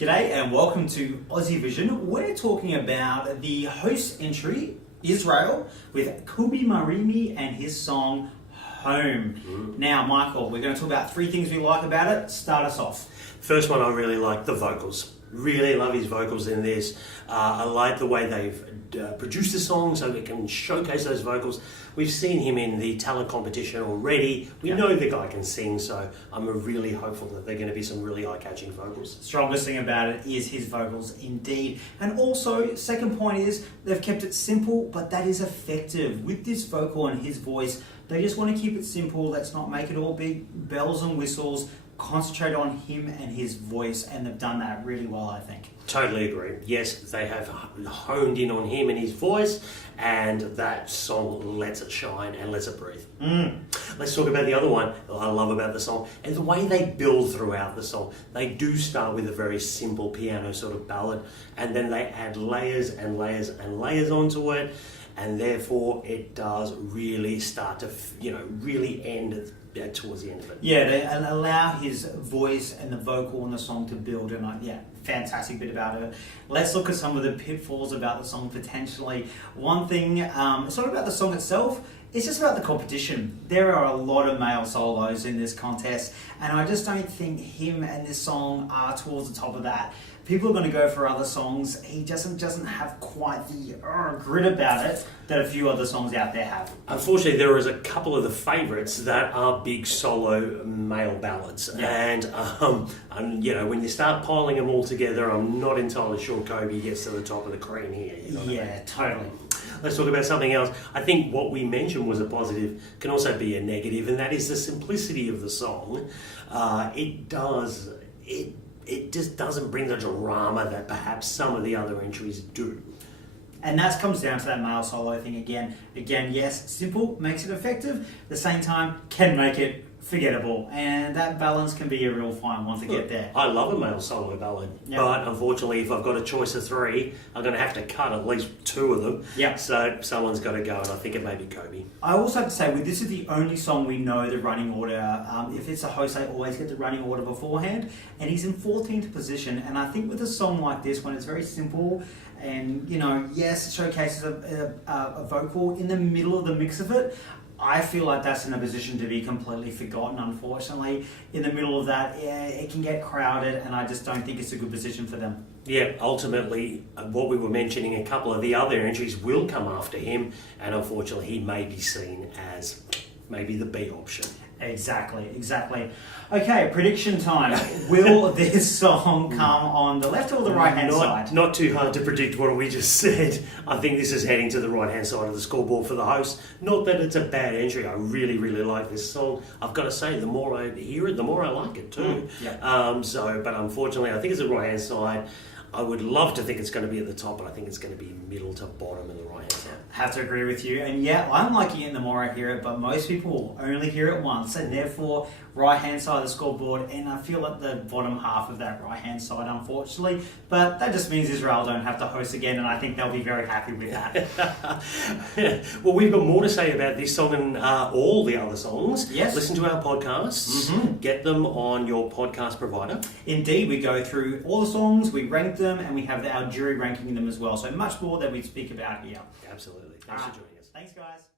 G'day and welcome to Aussie Vision. We're talking about the host entry, Israel, with Kobi Marimi and his song Home. Now, Michael, we're going to talk about three things we like about it. Start us off. First one, I really like the vocals. Really love his vocals in this. I like the way they've produced the song so they can showcase those vocals. We've seen him in the talent competition already. We know the guy can sing, so I'm really hopeful that they're going to be some really eye-catching vocals. Strongest thing about it is his vocals, indeed. And also, second point is they've kept it simple, but that is effective. With this vocal and his voice, they just want to keep it simple. Let's not make it all big bells and whistles. Concentrate on him and his voice, and they've done that really well, I think. Totally agree. Yes, they have honed in on him and his voice, and that song lets it shine and lets it breathe. Let's talk about the other one I love about the song, and the way they build throughout the song. They do start with a very simple piano sort of ballad, and then they add layers and layers and layers onto it, and therefore it does really start to, really end towards the end of it. Yeah, they allow his voice and the vocal in the song to build, and fantastic bit about it. Let's look at some of the pitfalls about the song potentially. One thing, it's not about the song itself, it's just about the competition. There are a lot of male solos in this contest, and I just don't think him and this song are towards the top of that. People are going to go for other songs. He doesn't have quite the grit about it that a few other songs out there have. Unfortunately, there is a couple of the favourites that are big solo male ballads, and when you start piling them all together, I'm not entirely sure Kobi gets to the top of the cream here. Totally. Let's talk about something else. I think what we mentioned was a positive, can also be a negative, and that is the simplicity of the song. It just doesn't bring the drama that perhaps some of the other entries do. And that comes down to that male solo thing again. Again, yes, simple, makes it effective. At the same time, can make it forgettable. And that balance can be a real fine one to get there. I love a male solo ballad, but unfortunately, if I've got a choice of three, I'm going to have to cut at least two of them. So someone's got to go, and I think it may be Kobi. I also have to say, this is the only song we know the running order. If it's a host, they always get the running order beforehand. And he's in 14th position. And I think with a song like this, when it's very simple, and yes, it showcases a vocal in the middle of the mix of it, I feel like that's in a position to be completely forgotten, unfortunately. In the middle of that, it can get crowded, and I just don't think it's a good position for them. Yeah, ultimately, what we were mentioning, a couple of the other entries will come after him, and unfortunately, he may be seen as maybe the B option. Exactly. Okay, prediction time. Will this song come on the left or the right-hand side? Not too hard to predict what we just said. I think this is heading to the right-hand side of the scoreboard for the host. Not that it's a bad entry. I really, really like this song. I've got to say, the more I hear it, the more I like it too. But unfortunately, I think it's the right-hand side. I would love to think it's going to be at the top, but I think it's going to be middle to bottom in the right-hand side. Have to agree with you. And I'm liking it the more I hear it, but most people only hear it once, and therefore right-hand side of the scoreboard, and I feel like the bottom half of that right-hand side, unfortunately. But that just means Israel don't have to host again, and I think they'll be very happy with that. Well, we've got more to say about this song and all the other songs. Yes. Listen to our podcasts. Get them on your podcast provider. Indeed, we go through all the songs, we rank them, and we have our jury ranking them as well. So much more that we speak about here. Absolutely. Thanks for joining us. Thanks, guys.